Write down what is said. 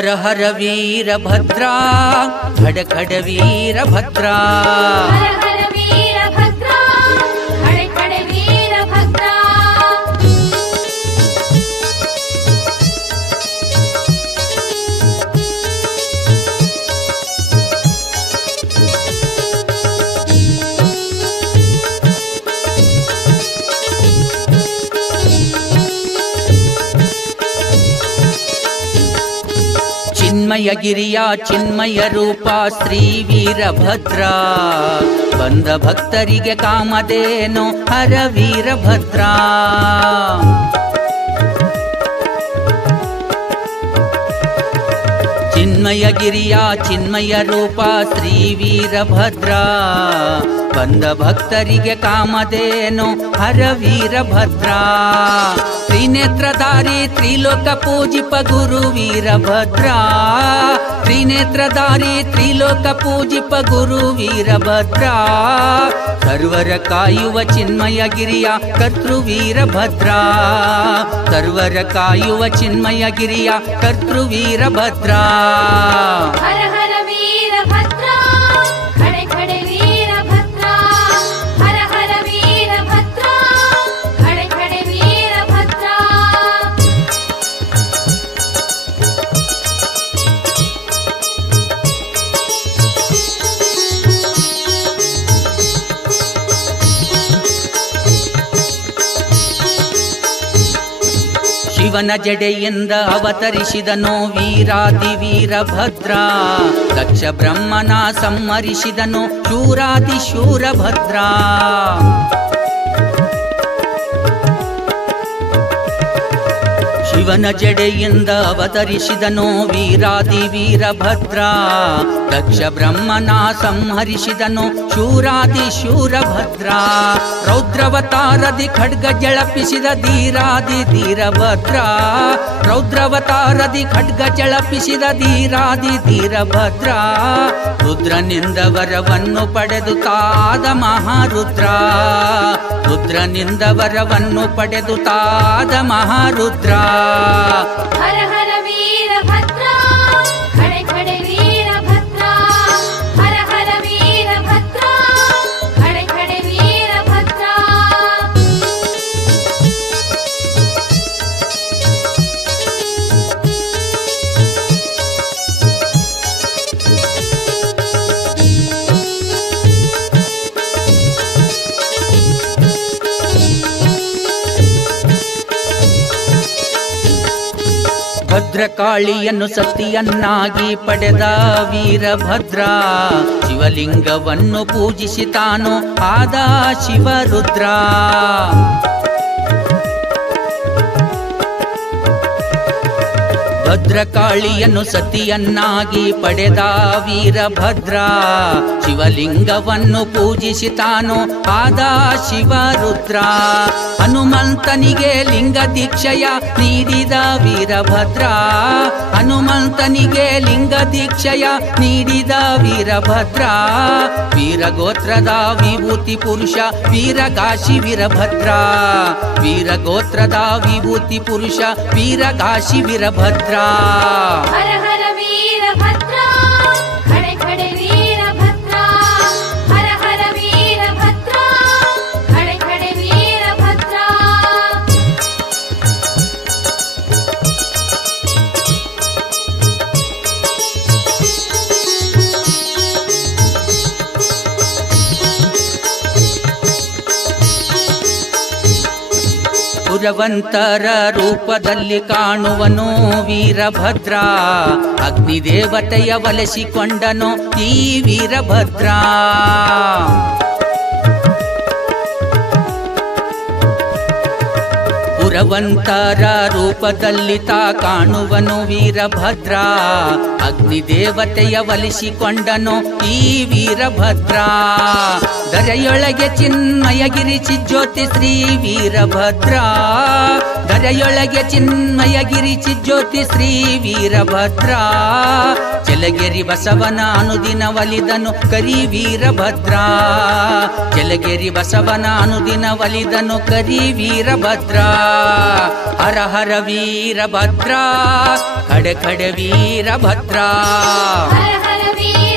ಹರ ಹರ ವೀರಭದ್ರಾ ಖಡ ಖಡ ವೀರಭದ್ರಾ ಹರ ಹರ ವೀರಭದ್ರಾ ಖಡ ಖಡ ವೀರಭದ್ರಾ ಚಿನ್ಮಯ ಗಿರಿಯ ಚಿನ್ಮಯ ರೂಪ ಶ್ರೀ ವೀರಭದ್ರಾ ಬಂದ ಭಕ್ತರಿಗೆ ಕಾಮಧೇನು ಹರ ವೀರಭದ್ರಾ ಚಿನ್ಮಯ ಗಿರಿಯ ಚಿನ್ಮಯ ರೂಪ ಶ್ರೀ ವೀರಭದ್ರಾ ಬಂದ ಭಕ್ತರಿಗೆ ಕಾಮಧೇನು ಹರ ವೀರಭದ್ರಾ ತ್ರಿನೇತ್ರಧಾರಿ ತ್ರಿಲೋಕ ಪೂಜಿಪ ಗುರು ವೀರಭದ್ರಾ ತ್ರಿನೇತ್ರಧಾರಿ ತ್ರಿಲೋಕ ಪೂಜಿಪ ಗುರು ವೀರಭದ್ರಾ ಸರ್ವರ ಕಾಯುವ ಚಿನ್ಮಯ ಗಿರಿಯ ಕರ್ತೃ ವೀರಭದ್ರಾ ಸರ್ವರ ಕಾಯುವ ಚಿನ್ಮಯ ಗಿರಿಯ ಕರ್ತೃ ವೀರಭದ್ರಾ ಹರ ಹರ ವೀರಭದ್ರಾ ಖಡ ಖಡ ವೀರಭದ್ರಾ ಹರ ಹರ ವೀರಭದ್ರಾ ಖಡ ಖಡ ವೀರಭದ್ರಾ ಶಿವನ ಜಡೆಯಿಂದ ಅವತರಿಸಿದನು ವೀರಾದಿ ವೀರಭದ್ರಾ ದಕ್ಷ ಬ್ರಹ್ಮನ ಸಂಹರಿಸಿದನು ಶೂರಾದಿ ಶೂರಭದ್ರಾ ಶಿವನ ಜಡೆಯಿಂದ ಅವತರಿಸಿದನು ವೀರಾದಿ ವೀರಭದ್ರಾ ದಕ್ಷ ಬ್ರಹ್ಮನ ಸಂಹರಿಸಿದನು ಶೂರಾದಿ ಶೂರಭದ್ರಾ ರೌದ್ರವತಾರದಿ ಖಡ್ಗ ಜಳಪಿಸಿದ ಧೀರಾದಿ ಧೀರಭದ್ರಾ ರೌದ್ರವತಾರದಿ ಖಡ್ಗ ಜಳಪಿಸಿದ ಧೀರಾದಿ ಧೀರಭದ್ರಾ ರುದ್ರನಿಂದ ವರವನ್ನು ಪಡೆದು ತಾದ ಮಹಾರುದ್ರ ರುದ್ರನಿಂದ ವರವನ್ನು ಪಡೆದು ತಾದ ಮಹಾರುದ್ರ ಹರ ಹರ ವೀರಭದ್ರಾ ಖಡ ಖಡ ವೀರಭದ್ರಾ ಹರ ಹರ ವೀರಭದ್ರಾ ಖಡ ಖಡ ವೀರಭದ್ರಾ ಭದ್ರಕಾಳಿಯನ್ನು ಸತಿಯನ್ನಾಗಿ ಪಡೆದ ವೀರಭದ್ರಾ ಶಿವಲಿಂಗವನ್ನು ಪೂಜಿಸಿ ತಾನು ಆದ ಶಿವರುದ್ರ ಭದ್ರಕಾಳಿಯನ್ನು ಸತಿಯನ್ನಾಗಿ ಪಡೆದ ವೀರಭದ್ರಾ ಶಿವಲಿಂಗವನ್ನು ಪೂಜಿಸಿ ತಾನು ಆದ ಶಿವರುದ್ರ ಹನುಮಂತನಿಗೆ ಲಿಂಗ ದೀಕ್ಷೆಯ ನೀಡಿದ ವೀರಭದ್ರಾ ಹನುಮಂತನಿಗೆ ಲಿಂಗ ದೀಕ್ಷೆಯ ನೀಡಿದ ವೀರಭದ್ರಾ ವೀರಗೋತ್ರದ ವಿಭೂತಿ ಪುರುಷ ವೀರಗಾಶಿ ವೀರಭದ್ರಾ ವೀರಗೋತ್ರದ ವಿಭೂತಿ ಪುರುಷ ವೀರಗಾಶಿ ವೀರಭದ್ರಾ ಹರ ಹರ ವೀರಭದ್ರಾ ಖಡ ಖಡ ವೀರಭದ್ರಾ ಹರ ಹರ ವೀರಭದ್ರಾ ಖಡ ಖಡ ವೀರಭದ್ರಾ ಪುರವಂತರ ರೂಪದಲ್ಲಿ ಕಾಣುವನು ವೀರಭದ್ರಾ ಅಗ್ನಿದೇವತೆಯ ಒಲಿಸಿಕೊಂಡನು ಈ ವೀರಭದ್ರಾ ಪುರವಂತರ ರೂಪದಲ್ಲಿ ತಾ ಕಾಣುವನು ವೀರಭದ್ರಾ ಅಗ್ನಿದೇವತೆಯ ಒಲಿಸಿಕೊಂಡನು ಈ ವೀರಭದ್ರಾ ದರೆಯೊಳಗೆ ಚಿನ್ಮಯಗಿರಿ ಚಿಜ್ಯೋತಿ ಶ್ರೀ ವೀರಭದ್ರ ದರೆಯೊಳಗೆ ಚಿನ್ಮಯಗಿರಿ ಚಿಜ್ಯೋತಿ ಶ್ರೀ ವೀರಭದ್ರ ಚೆಲಗೆರಿ ಬಸವನ ಅನುದಿನ ಒಲಿದನು ಕರಿ ವೀರಭದ್ರ ಚೆಲಗೆರಿ ಬಸವನ ಅನುದಿನ ಒಲಿದನು ಕರಿ ವೀರಭದ್ರ ಹರ ಹರ ವೀರಭದ್ರ ಖಡೆ ಖಡೆ ವೀರಭದ್ರ ಹರ ಹರ ವೀರಭದ್ರ